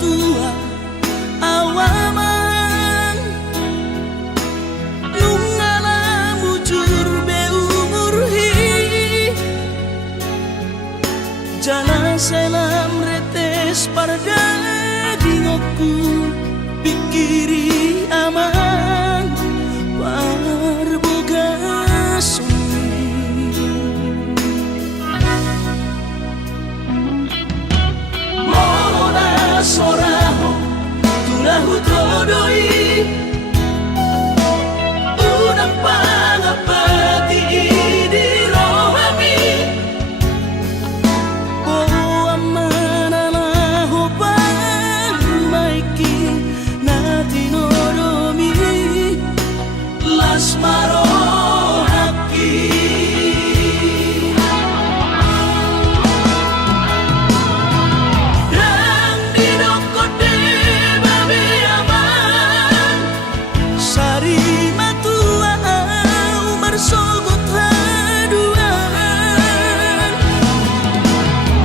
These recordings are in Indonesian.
matua awaman nungala mujur be umurhi jana selam retes parda dingoku pikiri aman parboga sumi mona soraho tunahu todoi unang pangapati di rohami o amana laho pangmaiki na tinoromi las maro haki dan didokote babe aman sari matua umar sogot haduan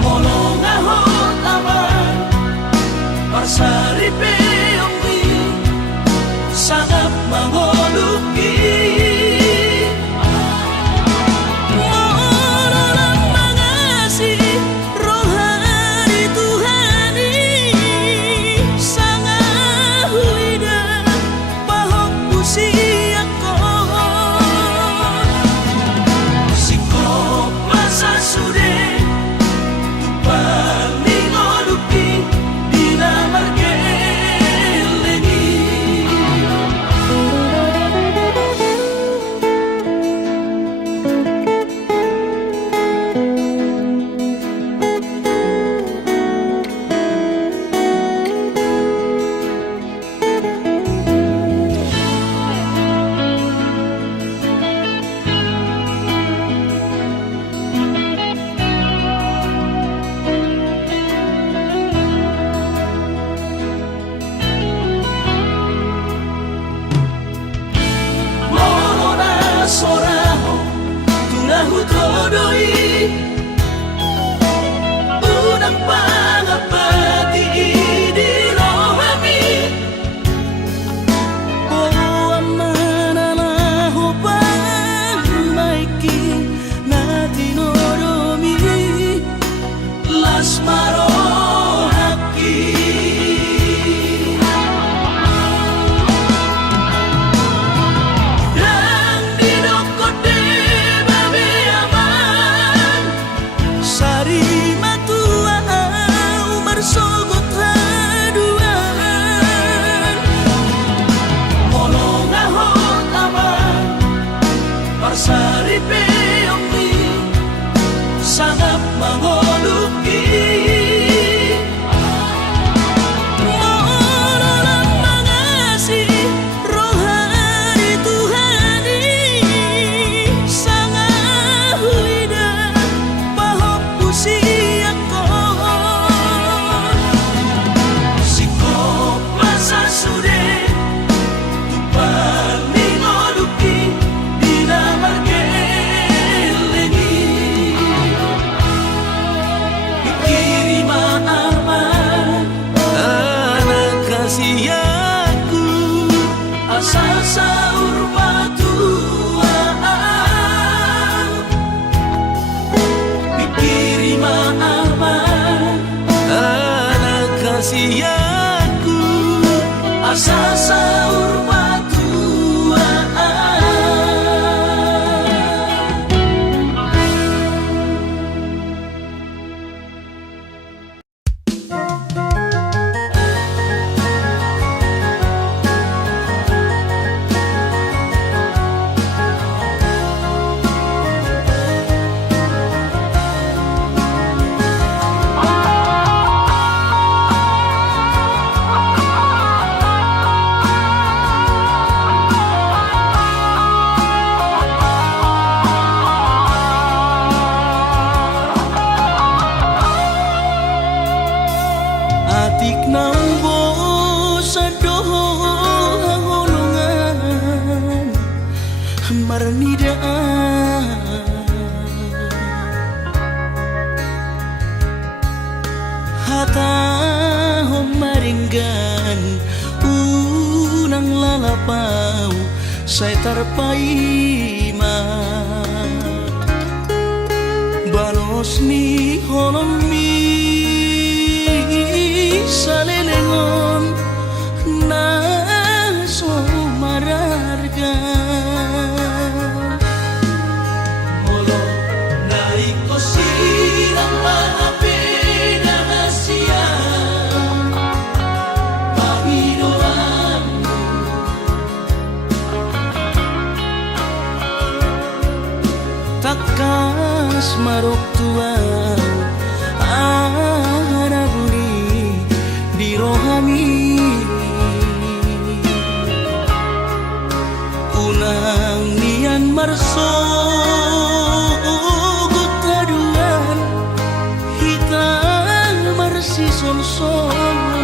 molong ahot aman parsari peongwi sangat mangoluki mololang mangasi rohani Tuhani sangat huida pahok usiako sikop masa sude tupang ningoluki dina margelengi Molona soraho tunahu todoi unang pangapati di rohami o amana laho pangmaiki na tinoromi las maro haki dan didokote babe aman sari matua umar sogot haduan molong ahot aman parsari peongwi sangat mangoluki mololang mangasi rohani Tuhani sangat huida pahok usiako sikop masa sude tupang ningoluki dina margelengi pikiri maaman anak kasihaku asal saur matuaan pikiri maaman anak kasihaku asal saur matuaan. Atik nambo sa doho hangolongan marnidaan hata homari ringgan unang lalapau saya terpaima balos ni holomi salelengon na so mararga molo naik ko sirang mahape na Asia pahiroan takas marok tuang arabuni di rohami unang nian marso gutaduan hitam marsi sol-solan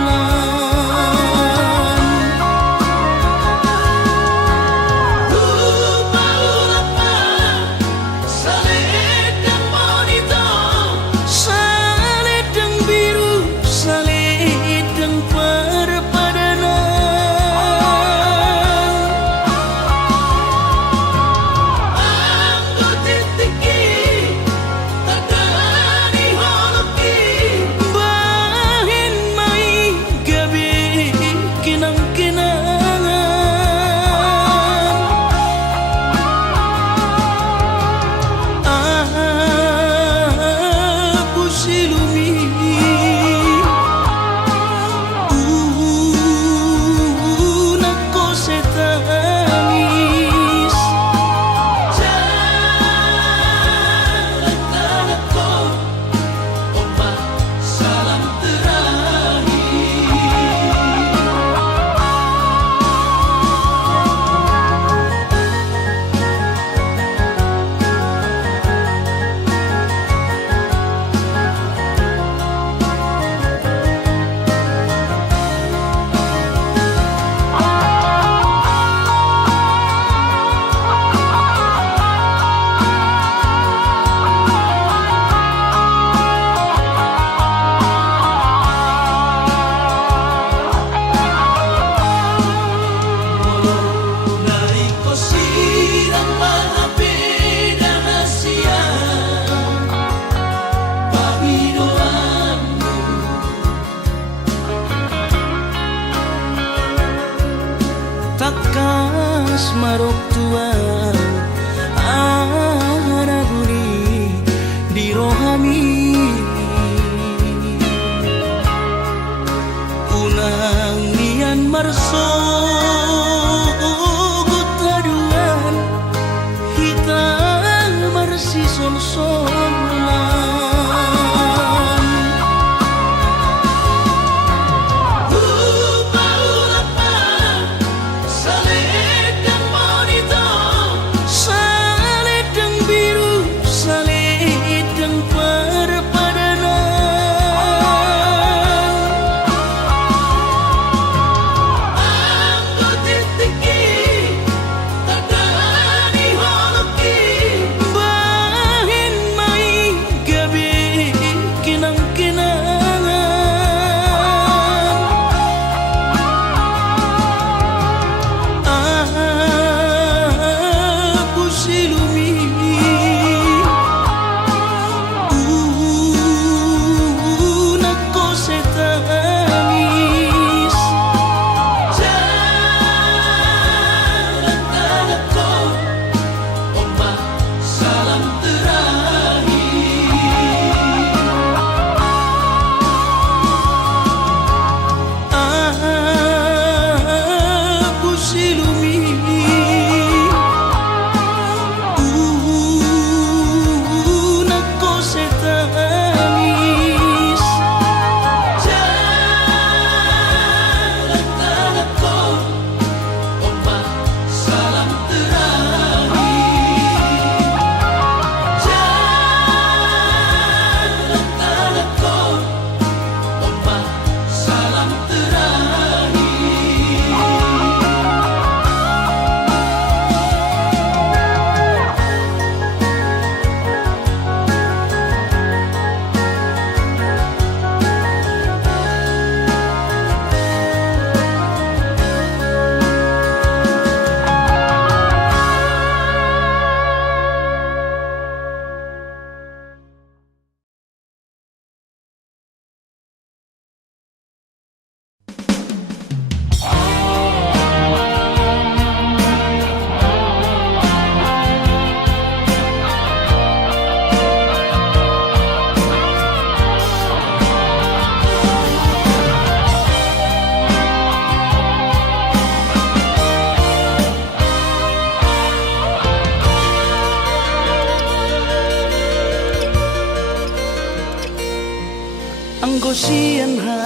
anggo sian ha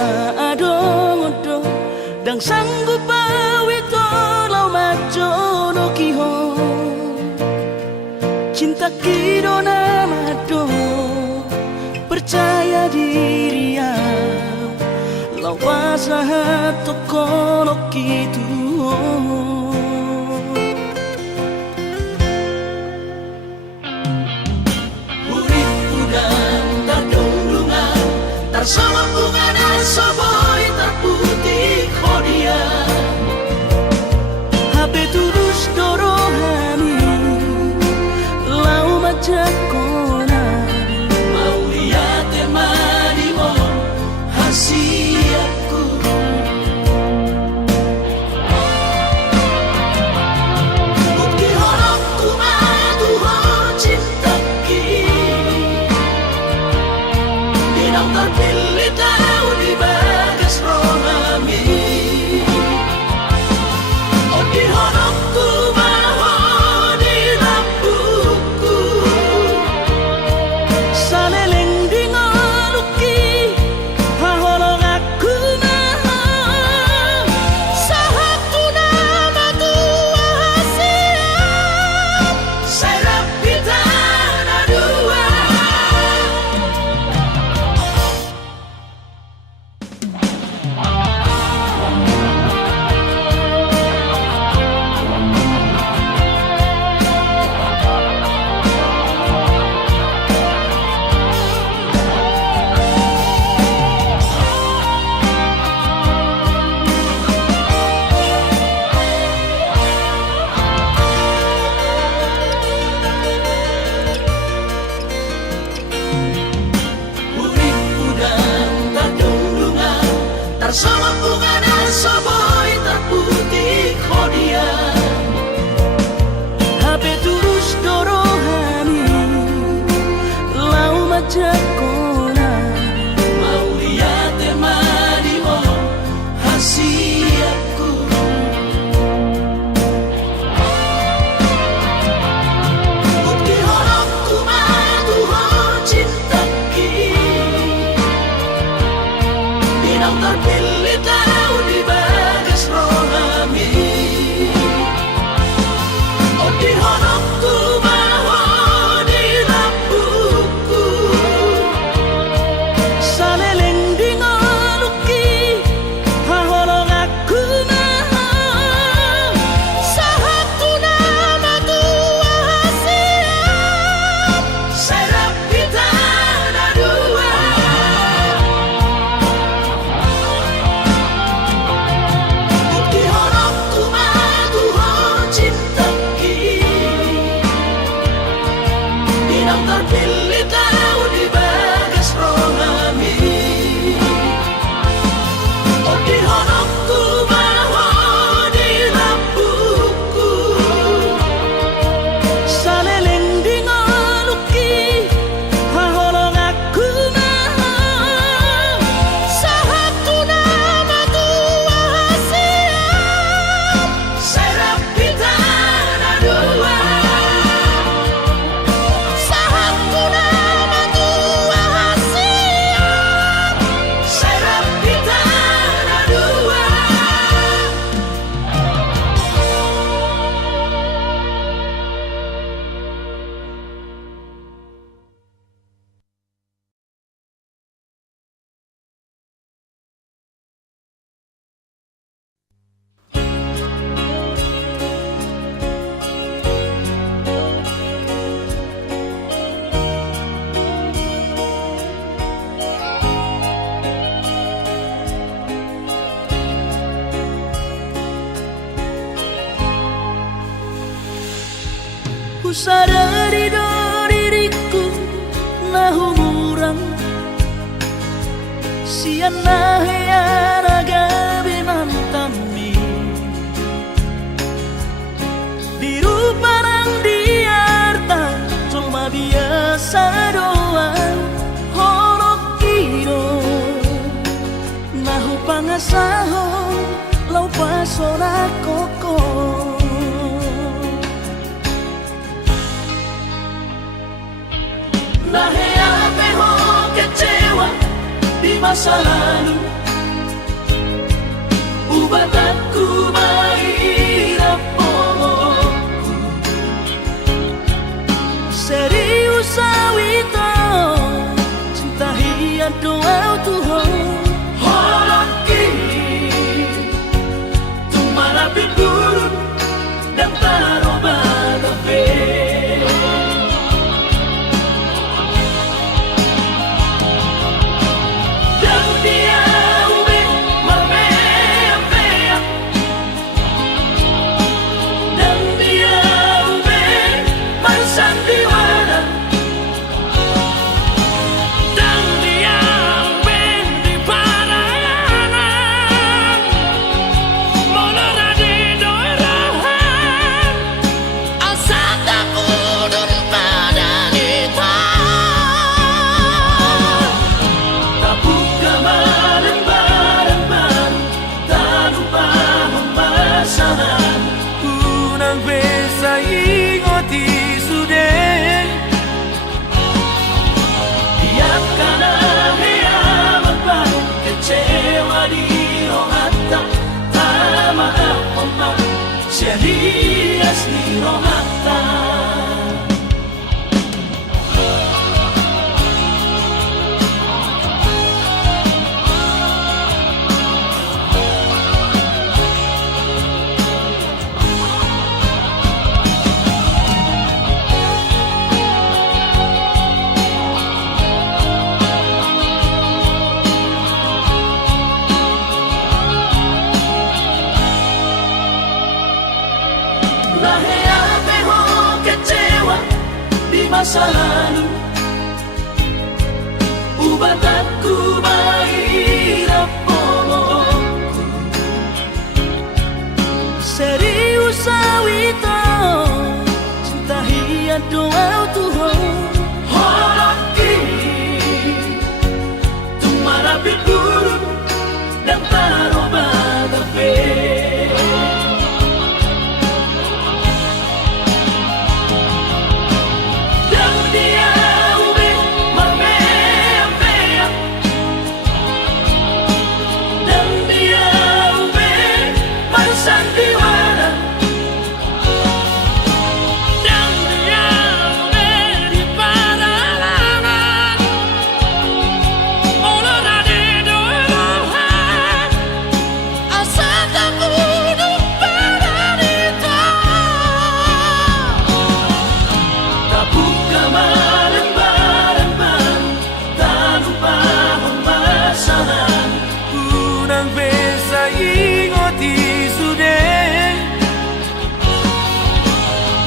adong-odong dang sanggup bawi tolau majono kiho cinta kidona mado percaya diri ya lau pasahat tokono kitu sama bunga dan soboy terputih kodia HP tulus dorohani lau majak kona mau lihat temani mo hasiatku bukti horokku madu hon cinta Dinang terpilih tahu di bagas rohami Oh di honokku mahal di lampuku Saleleng di ngoluki Haholong aku mahal Sahaku nama tua hasiat Serap kita dua sama bunga dan soboy terputih kodia HP tulus dorohani lau majak kona mau lihat temani mo hasiatku bukti horokku madu hon cinta Dinang terpilih tahu di bagas rohami Oh di honokku mahal di lampuku Saleleng di ngoluki Haholong aku mahal Sahaku nama tua hasiat Serap kita dua Dinang terpilih tahu di bagas rohami Oh di honokku mahal di lampuku Saleleng di ngoluki Haholong aku mahal Sahaku nama tua hasiat Serap kita dua Ku sadari do diriku nahu murang sian nahya gabe mantami biru parang diarta cuma biasa doang holok kiro nahu pangasaho lau pasona koko Nahea peho kecewa di masa lalu. Ubataku mahirap pomoku serius sawito cinta hian doa Tuhan hoki tumarapi burun dan taroba kafe dan dia ube marmea mea dan dia ube marsandiwara dan dia ube di parayanan molora di doirahan asata kudun padanita tabuka bareng-bareng tak lupa pemasaran unang besa ingoti sudah biarkan hea beban kecewa di rohata tak maaf omak serius di rohata Lahea peho kecewa di masa lalu. Ubataku mahirap pomoku serius sawito cinta hian doa Tuhan hoki tumarapi burun dan taroba kafe dan dia ube marmea mea dan dia ube marsandiwara dan dia ube di parayanan molora di doirahan asata kudun padanita tabuka bareng-bareng tak lupa pemasaran unang besa ingoti sudah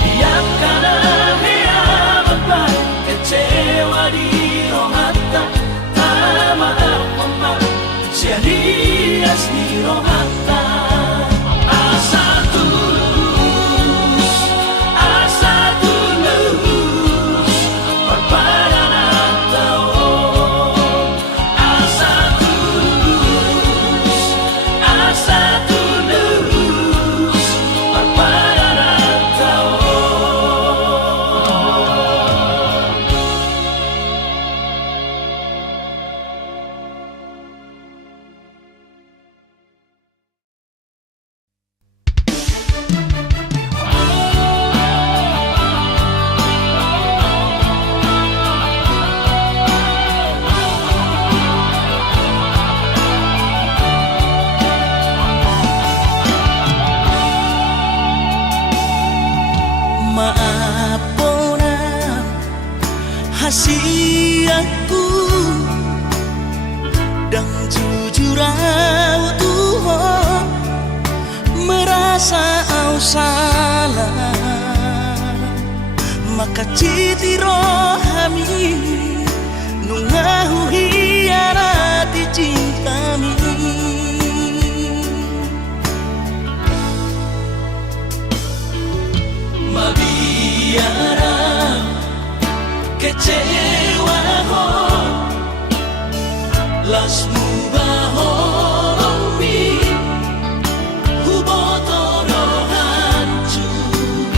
biarkan hea beban kecewa di rohata tak maaf omak serius di rohata asa tulus berpadanan tao asa tulus berpadanan tao maafona hasiatku dan jujur Tuhan merasa au salah maka citi rohami nungahu hianati cintami mabiara kecewa ho lasmu bahoromi hubotoro hancur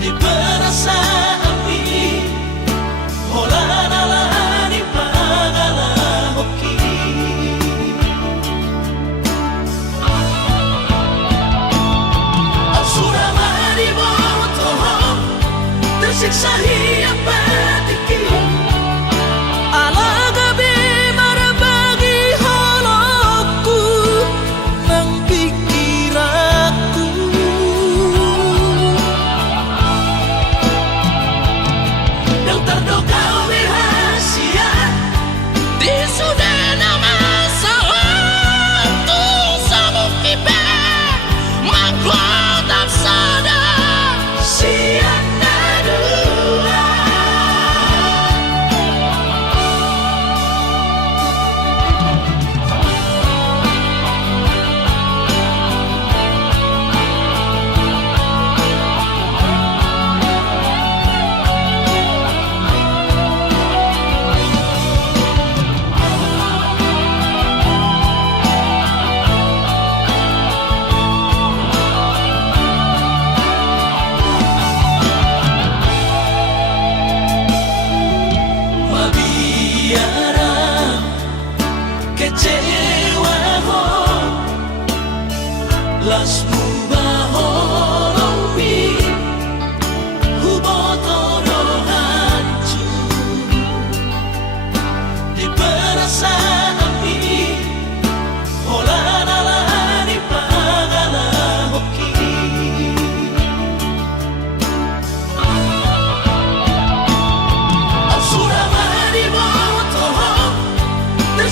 di perasaan mi hola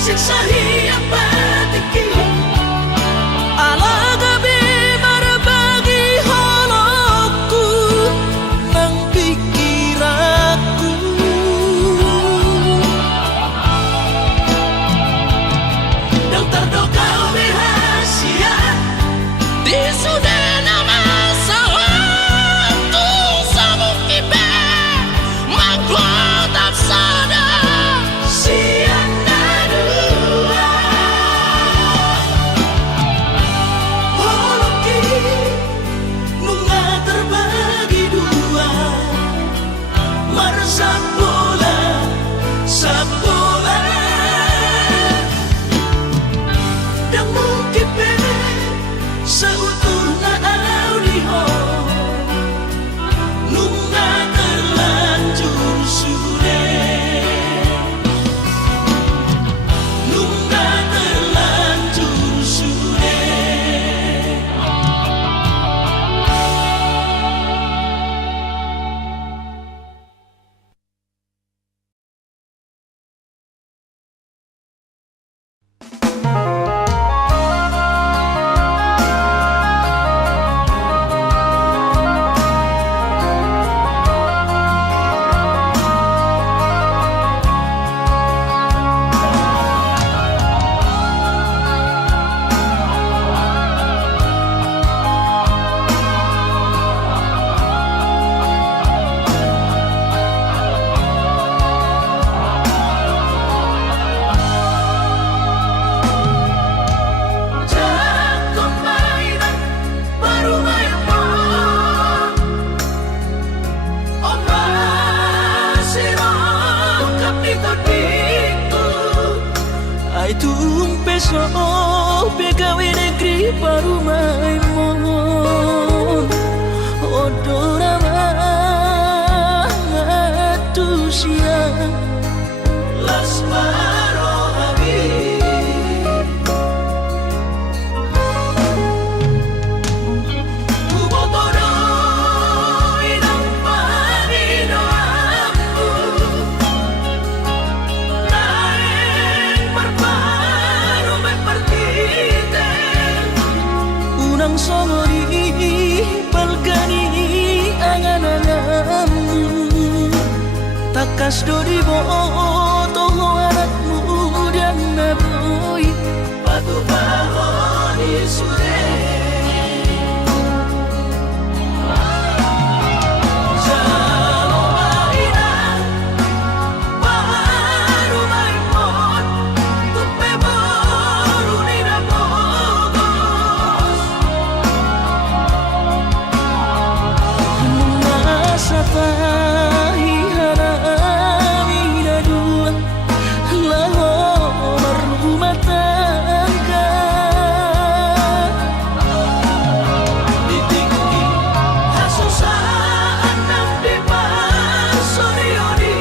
siksa hiang batiki ala gabi marbagi holokku nang pikiranku dokter kau rahasia di sudah nama sawatu sabuk kibe maglo tak sadar siana dua holoki nunga terbagi dua meresap bola sabola dan mungkin seutuhnya audio nunga terlanjur sudah nunga terlanjur sudah Jago mainan baru main pon Oma sirong kapito dito ay tumpeso pegawai negeri baru main mon odora matusia las marohabi unang songori balgani angan-anganmu takas dori boto anakmu dan naboy patu bahoni sure Jalo mainan baru main mon tupe baru nina bogos Mengasatahi harami dua laho berumah tangga ditinggi hasusaan nang di pasorioni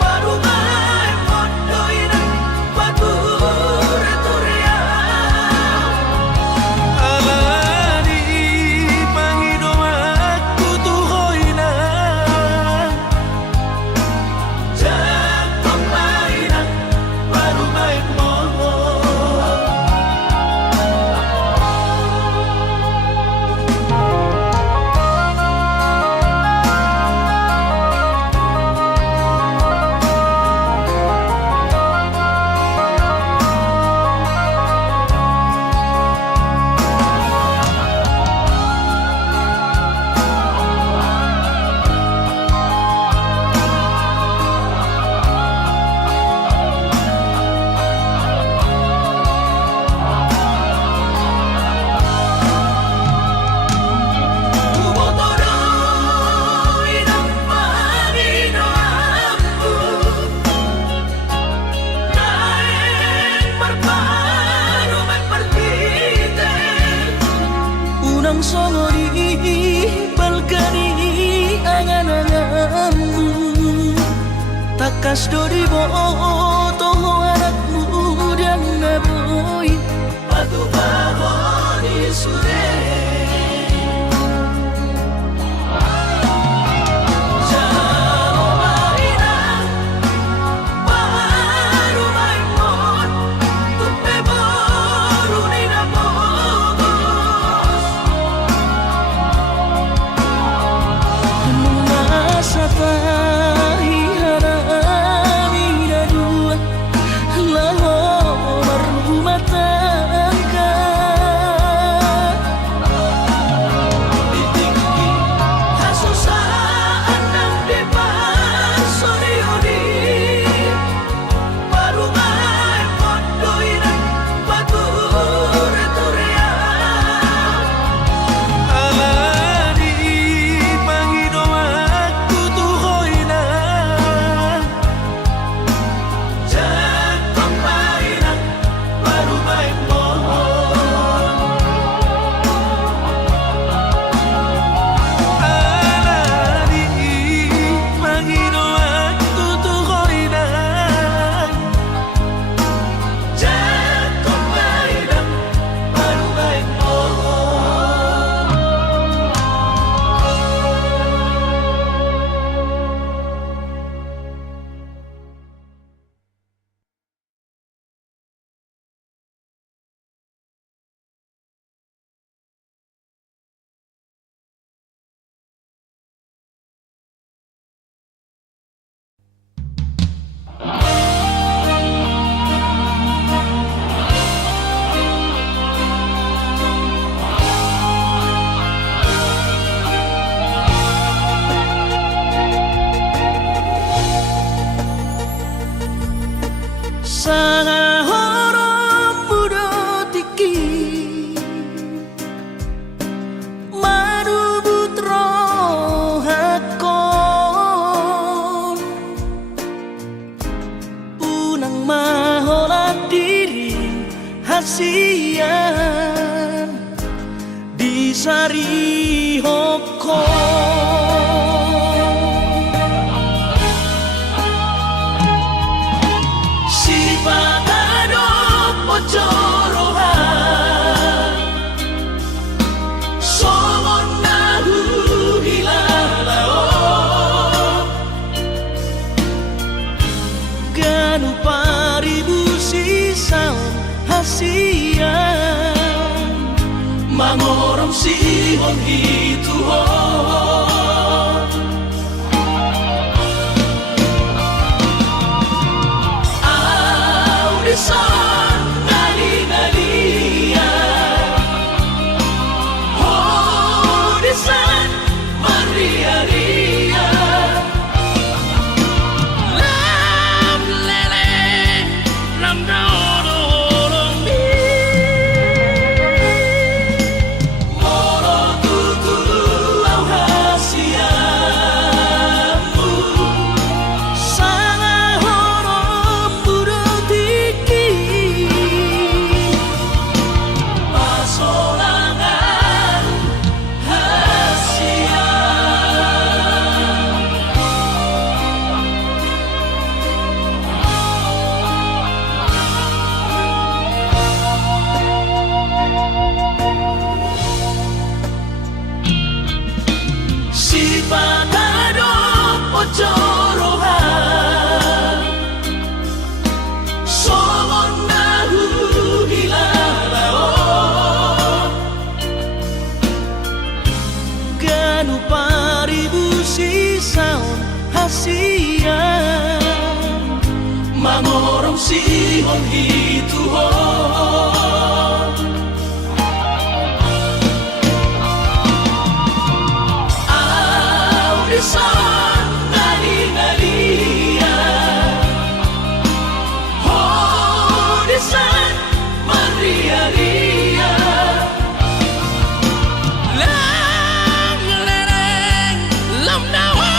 baru main mondoina batur turia alani pangidomaku tuhoina Jago mainan baru main moho unang songori balgani angan-anganmu takas dori boto anakmu dan naboy patu bahoni sure Jalo mainan baru Sangat horor muda tiki Madu putro hakon Unang mahola diri hasian Di sari hokon Mangorong sihon itu Audisan nali-nalia Audisan maria-ria Lam lele lam dodo Mangorong sihon itu Audisan nali-nalia Audisan maria-ria Lam lereng lam dawa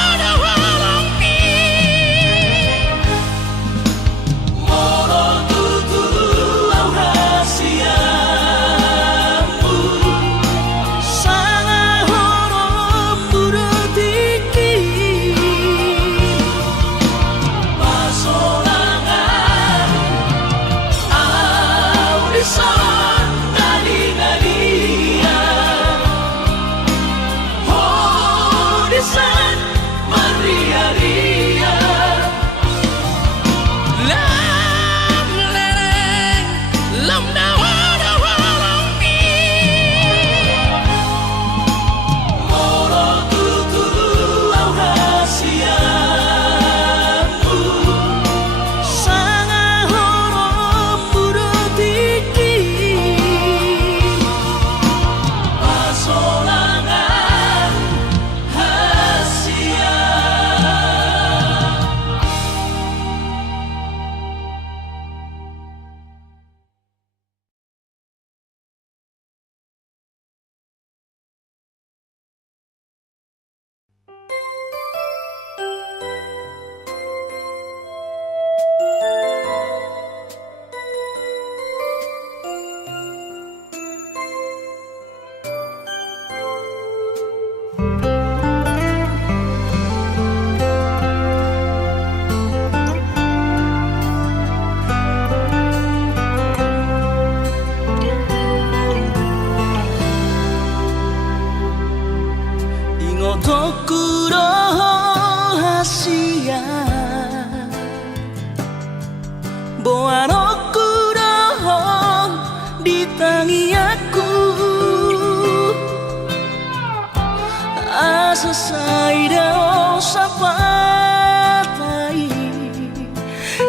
Saida sapatai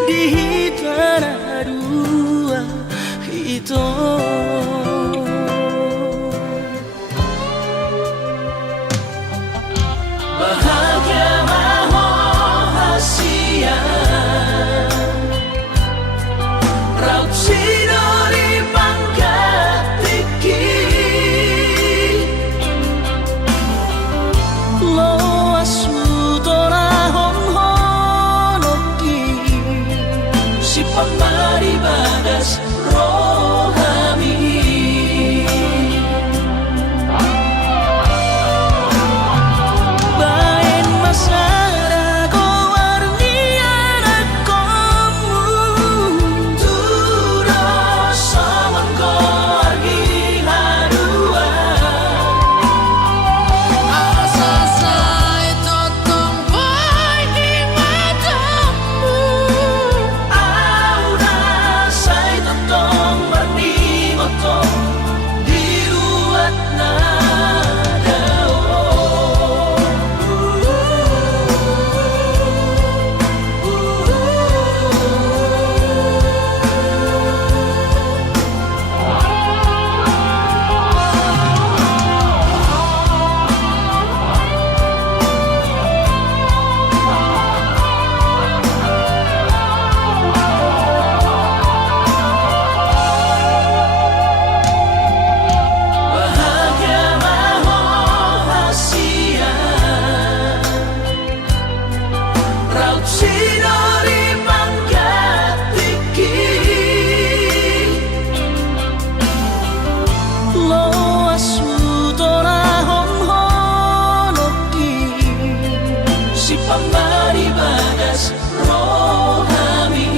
di tanah dua itu bahagia mahohasia sinori pangkat iki loasmu torahon honoki si pamari bagas rohami bain masara ko warni anakmu turos sawan ko argi harua asa sai totong boy di matamu aura say totong warni motong diruat na bahagia maho hasia raut sinori pangkat iki loasmu torahon honoki si pamari bagas rohami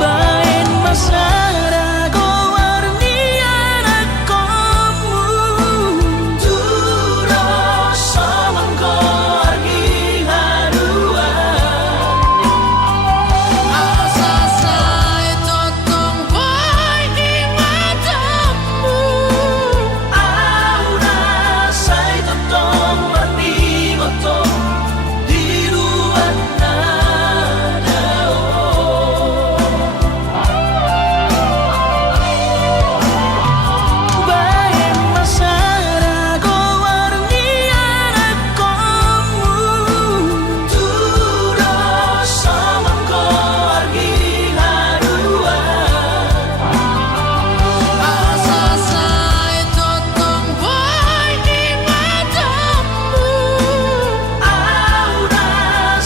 bain masara ko warni anakmu turos sawan ko argi harua asa sai totong boy di matamu aura say totong warni motong diruat na bain masara ko warni anakmu turos sawan ko argi harua asa sai totong boy di matamu aura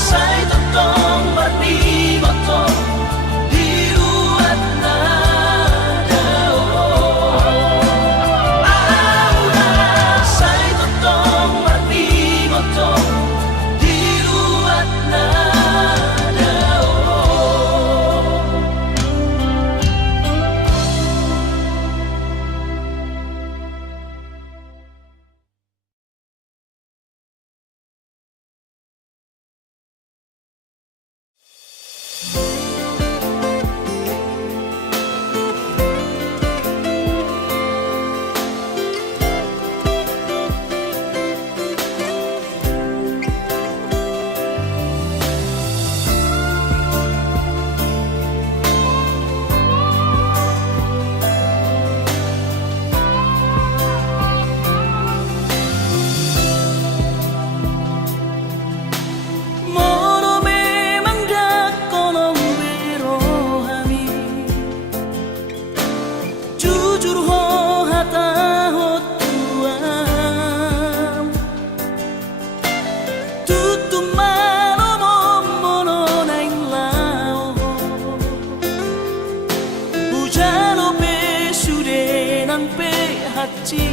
say totong warni motong diruat na aura say totong warni motong diruat na Moro memang dak kolong berohami jujur ho hata ho tuam tutu malo mono naing lao bujalo pe sude nang pe hati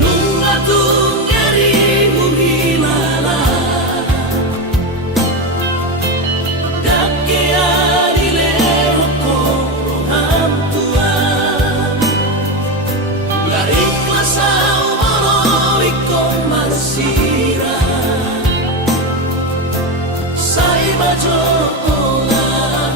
nunga tunggeri muhimala dake adile hokoro hamtuan lari klasa umoro ikon marsira sai bajo olah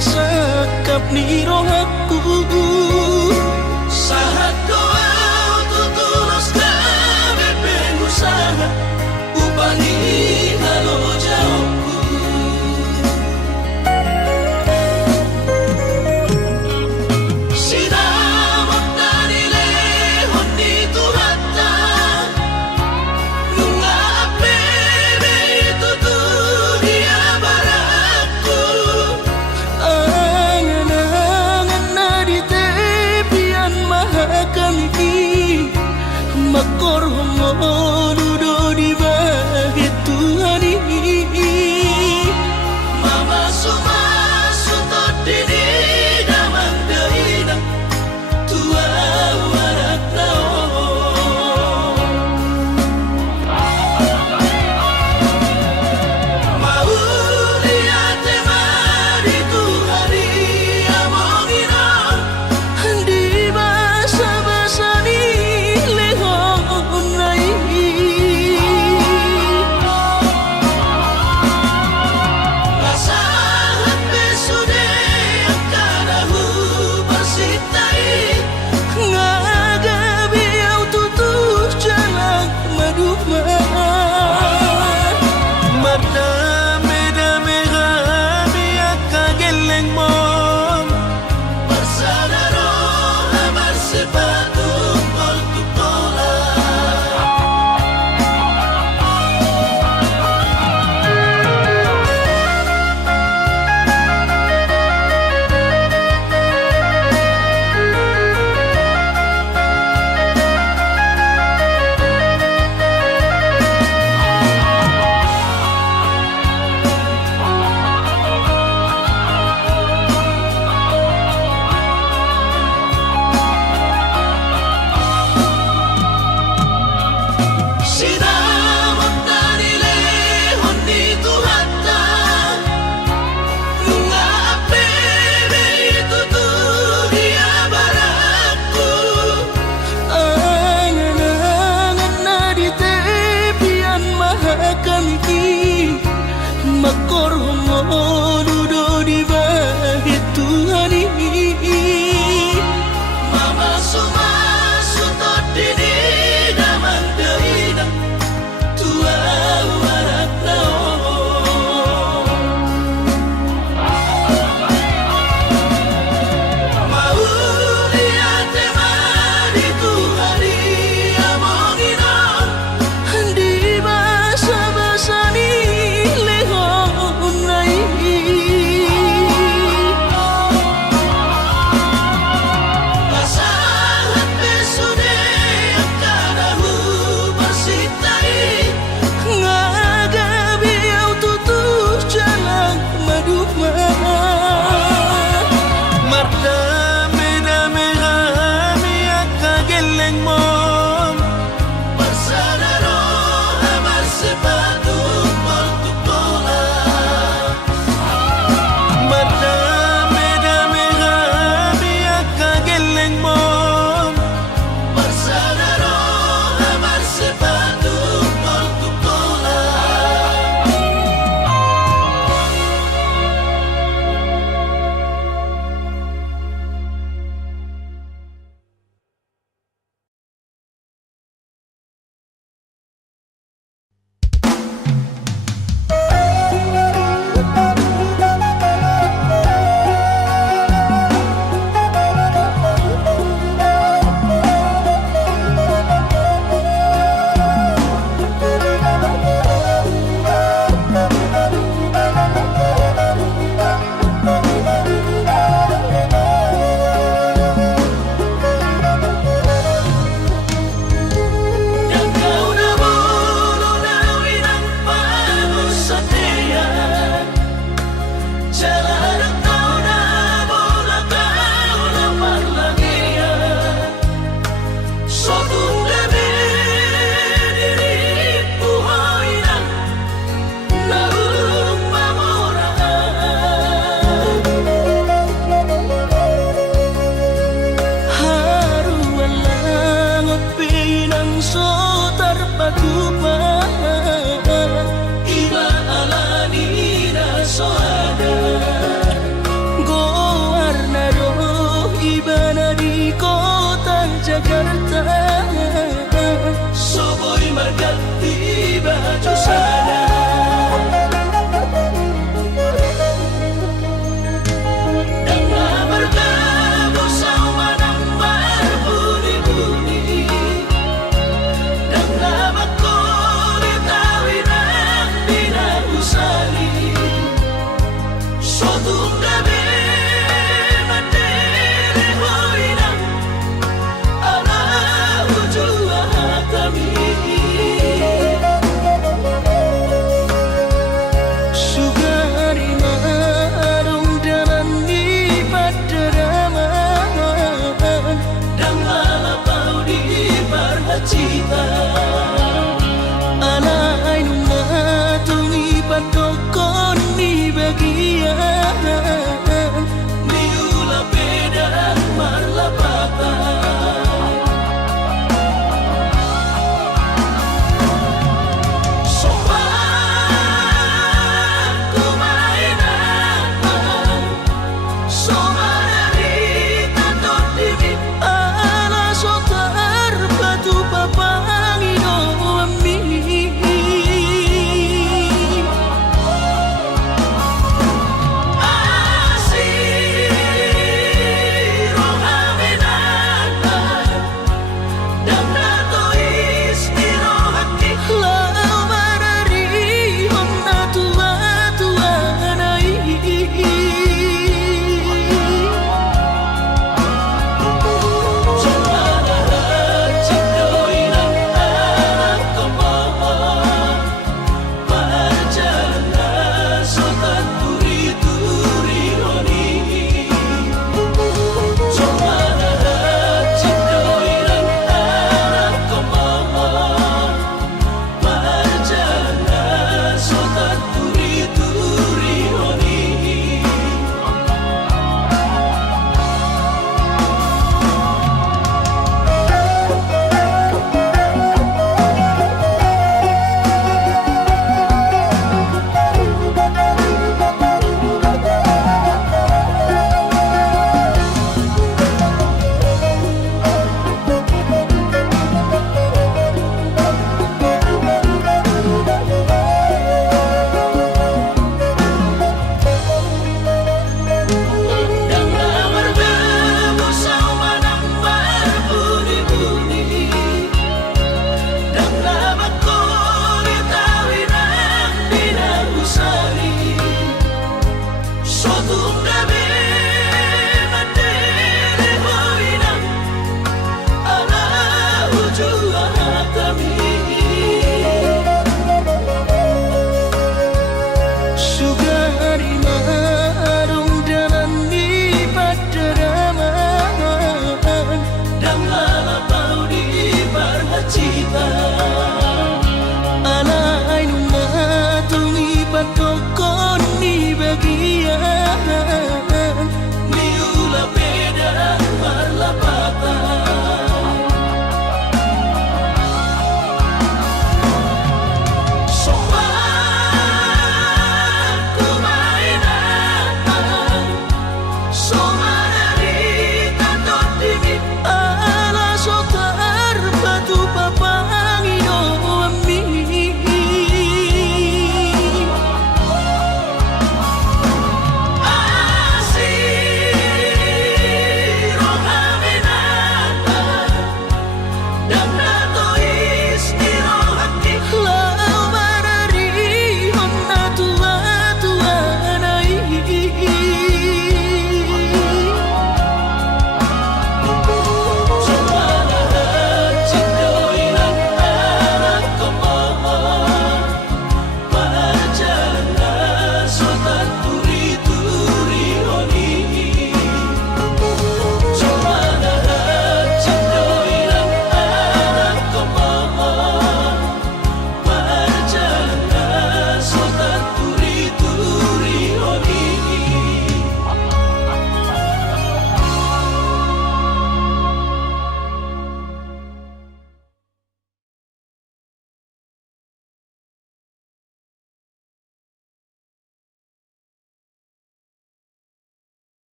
sakap ni rohaku Sahat doa tutulus kami pengusaha Upangi halo jawabku Sinamot na nilehon ni Tuhata Nunga apebe itu dunia barakku Angan-angan na di tepian mahakami Makor hongodudo di bahit Tuhani Mama sumasutod dini damang daina Tua warak naon Mauli ate mari Tuhari amongina Di basa-basa ni lehon nai Masahat besude ang kanahu bersitai Ngagabi au tutuh jalan maduma Madame-dame kami akageleng mon Bersadaro amar sepatu kol tukola Sinamot na nilehon ni Tuhata Nunga apebe itu dunia barakku Angan-angan na di tepian mahakami Makor hongodudo di bahit Tuhani Mama sumasutod dini damang daina Tua warak naon Mauli ate mari Tuhari amongina Di basa-basa ni lehon nai sana. Dengan bertemu sama nambar buni-buni, dengan makulit awin ang pinag-usali. Suatu gabi mandirihoy ng alaw jua kami.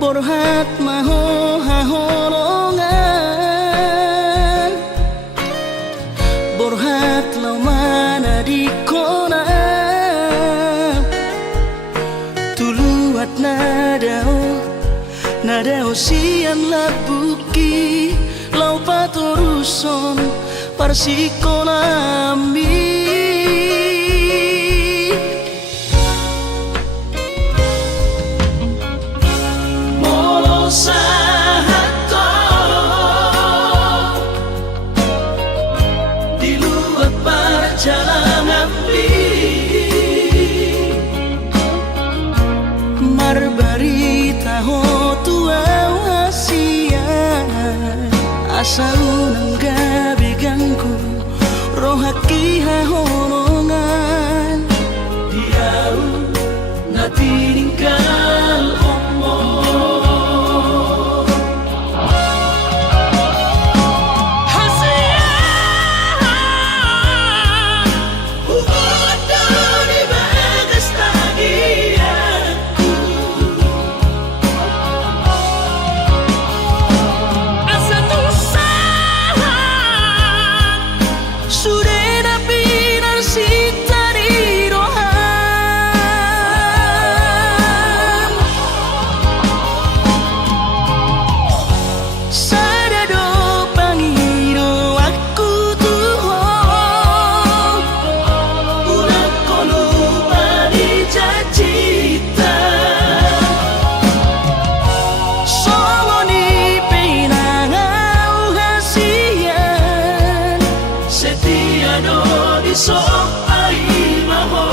borhat maho hahorongan borhat lau mana di kona tuluat nadao sian labuki lau patoruson parsikonami Sahato di luar perjalanan marbarita ho tua wasia asal nang gabi gangku rohaki hahorongan diau na tininggal sok ai maho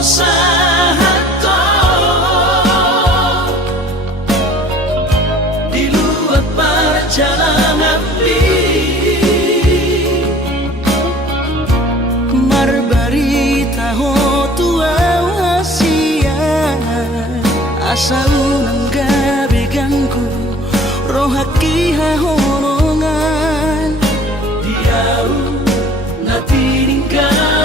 Sahato di luar perjalanan marbarita ho tua wasia asal nang gabi gangku rohaki hahorongan diau na tininggal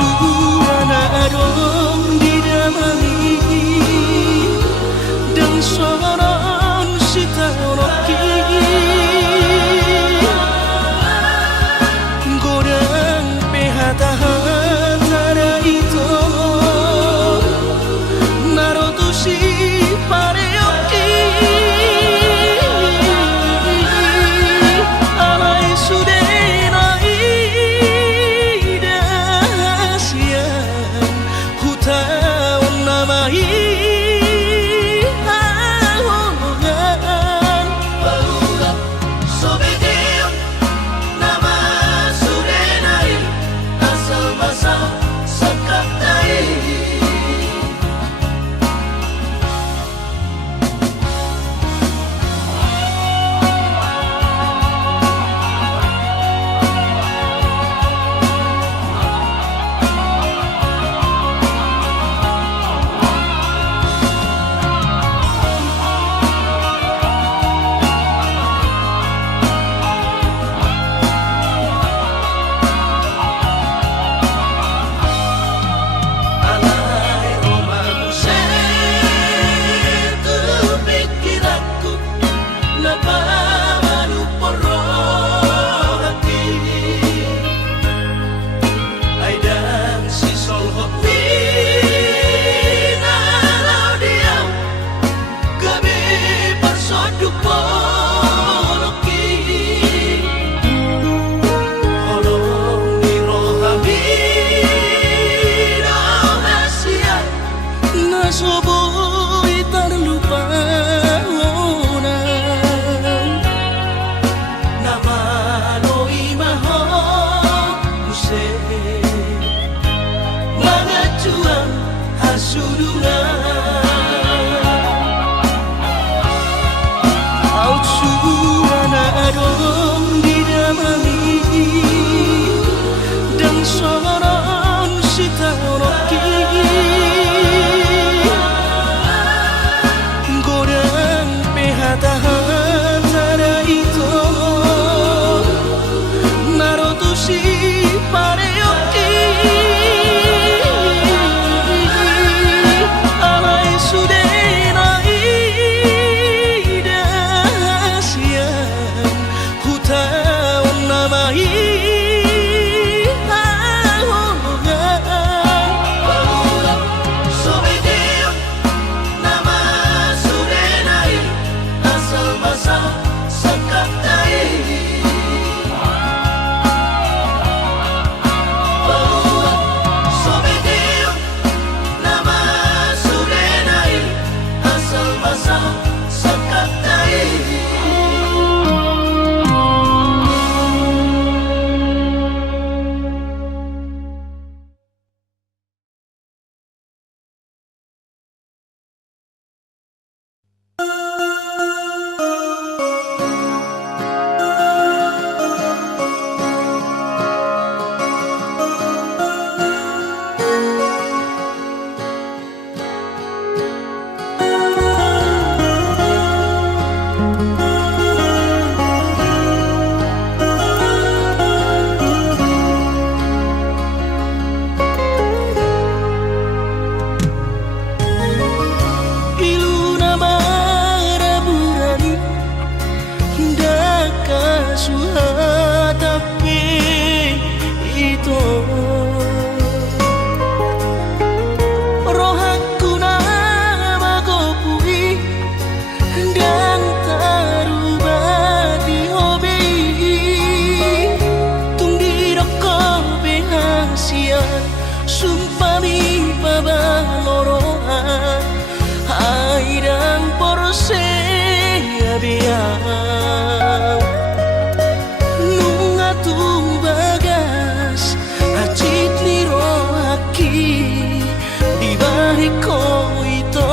Suara adong didamai dan soron sitaroki godang pehata-hata itu narotusi pareoki alai sudenai dasian hutaun namai ahongan Paula Sobedeon Nama Surenai Asal basal Sekaptai Alai romamu sentu pikiranku Napamanu poro hati Aidang si solhot Nalau diam Gabi bersoduk poloki Holong di rohami rahasia nasoboy terlupa Nama loi maho Use mga cuang hasulungan Out suara adong didamai dan soron sitaroki godang pehata-hata itu narotusi pareoki alai sudenai dasian hutaun namai ahongan Paula Sobedeon Nama Surenai Asal basal Sekaptai Paula Sobedeon Nama Surenai Asal basal Sekaptai ilu nama raburani daka suhatapi itu rohaku nama kopui dan tarubati hobi tungdi rokok behasian sumpami pabalorohan airang porse abiang nunga tu bagas acit ni rohaki di balik ko ito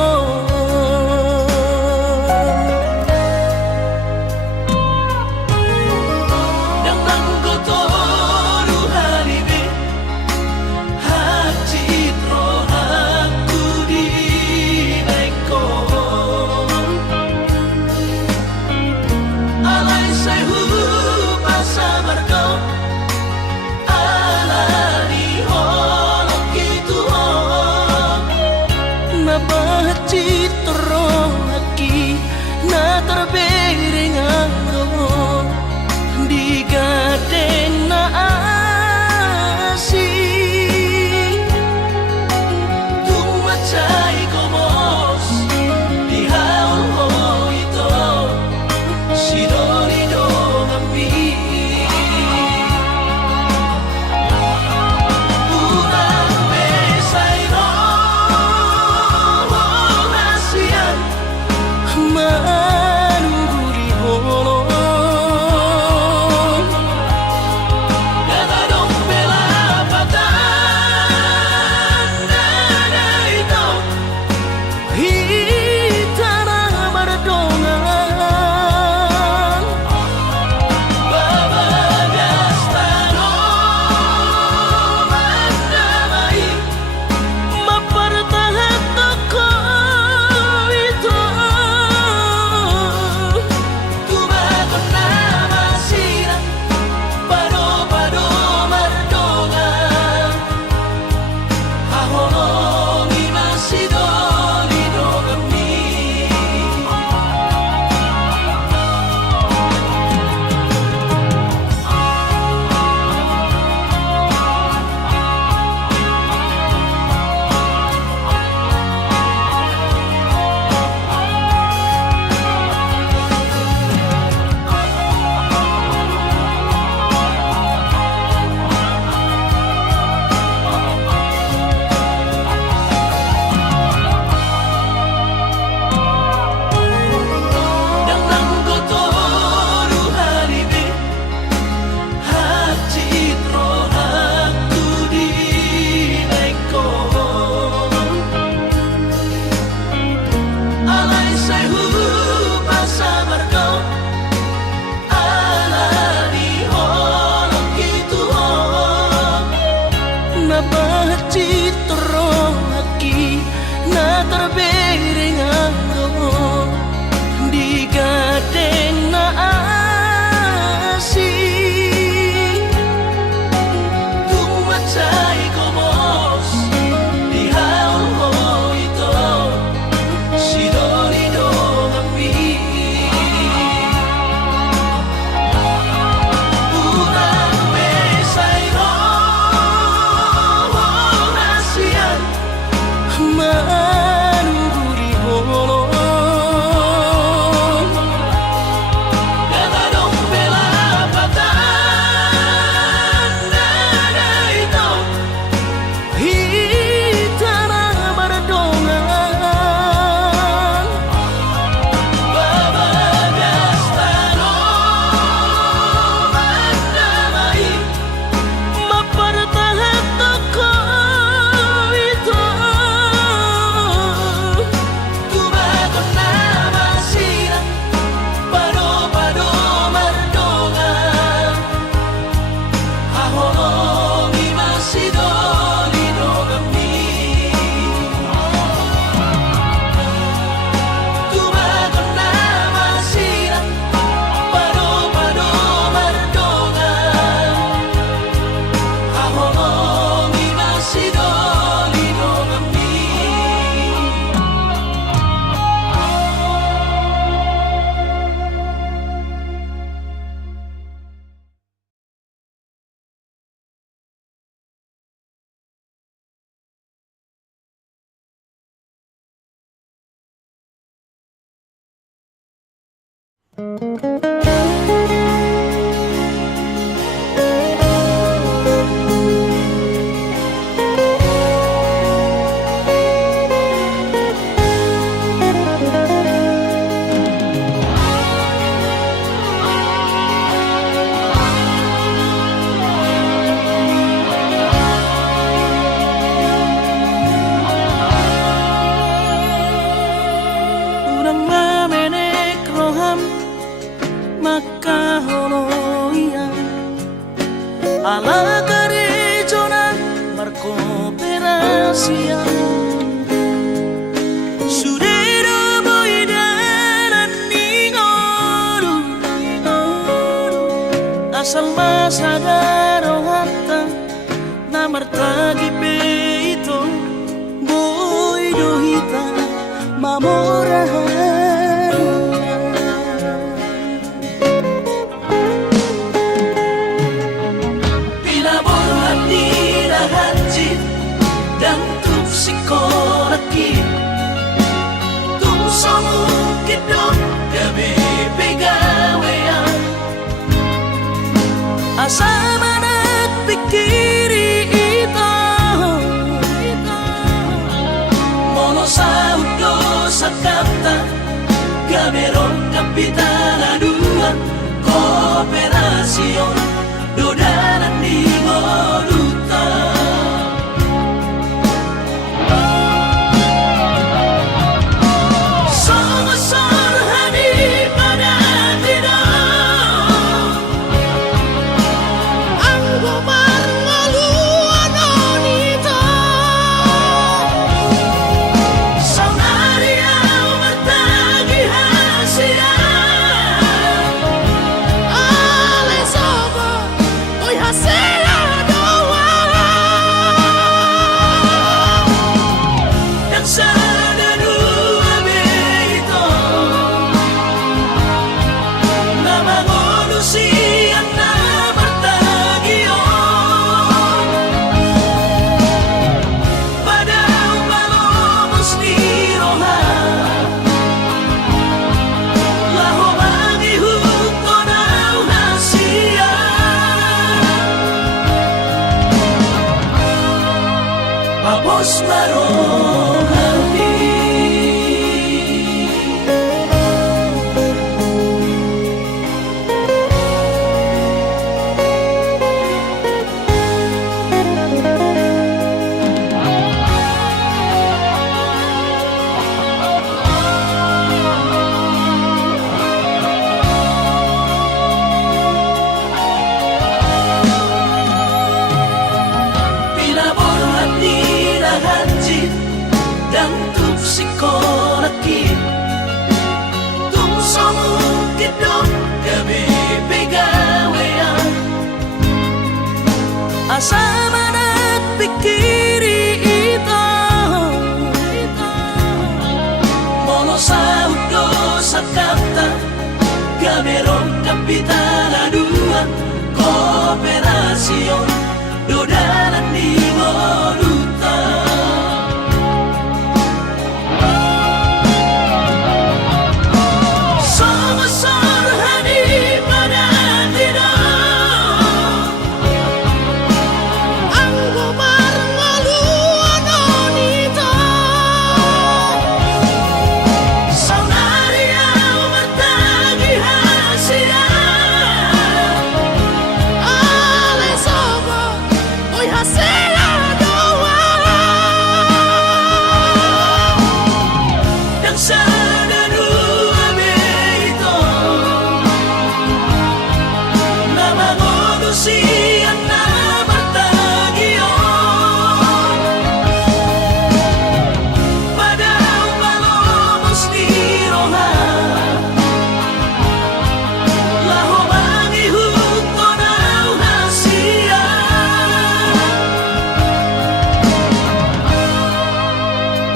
Yang nanggotoru halibi Hajit rohani bahaci toroaki na terbereng ako di gadeng na asing tumacay ko mos di haul mo ito si Dorido kami urang mesay ro nasiyan manuguri bolo Gadadong pelapatan nada ito hitana mardongan babagas tanong damai mapartahan ako ito tumagon na masira pado-pado mardongan ahomi masidolino kami tumagon na masira pado-pado mardongan ahomi masidolino kami Urang mamenek roham makaholoian ala garejona markooperasian sudero boidanan ningoru asal masagaro hatta namartagi peito boidohita mamorahan pinaborhan nila hajit dan tupsikolaki tumsamukit doon gabi pegawean asama nagpikiri ito mono sa udo sa kanta gamerong kapitana dua kooperasyon dodanan di moduta Song-song hani pada tidak ang gumar ngaluan onito Saunaria matagi hasian Alesobo oy hasea doa yang sadadu abeito namangolusian na martagion padang malomos ni roha laho mangihuto na hasian Mapos marohani Pinabor asa manat pikiri ito mono sa udo sa kapta gamerong kapital aduan kooperasyon dodalan di moduta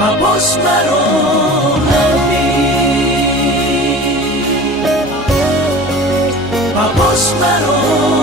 Papos marohani Papos marohani